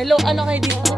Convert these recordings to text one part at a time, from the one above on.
Hello, ano kayo dito?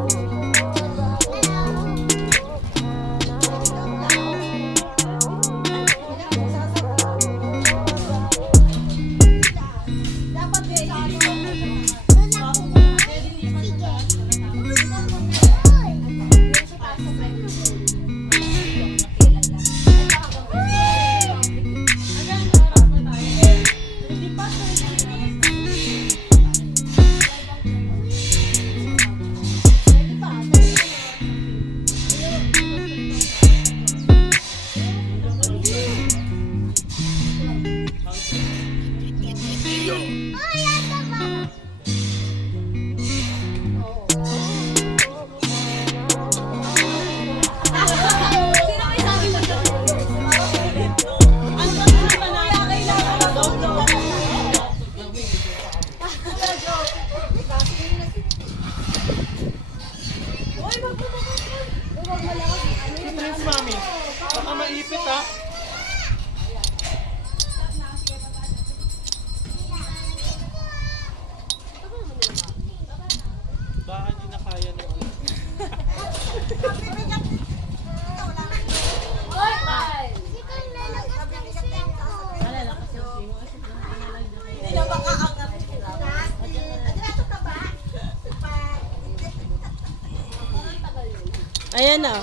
Mami, baka maipit ha. Baka hindi na kaya na. Ayan na.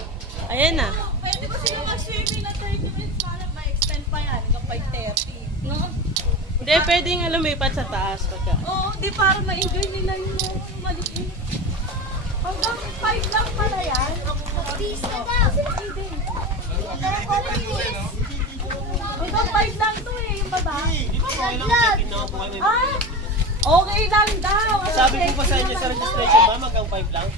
Ayan na. Pwede ba sila mag-swimming na 30 minutes para ma-extend pa yan hanggang 5:30? No? Hindi, pwedeng lumipat sa taas. Pagka. Oo, di para ma-enjoy nila yung maliit. Hanggang 5 lang pala yan. Peace na daw. Hindi. Hanggang 5 lang to eh, yung baba. Di ba okay lang check-in na ako kung ano? Ah! Okay lang daw. Sabi ko pa sa inyo sa registration, ma'am, hanggang 5 lang.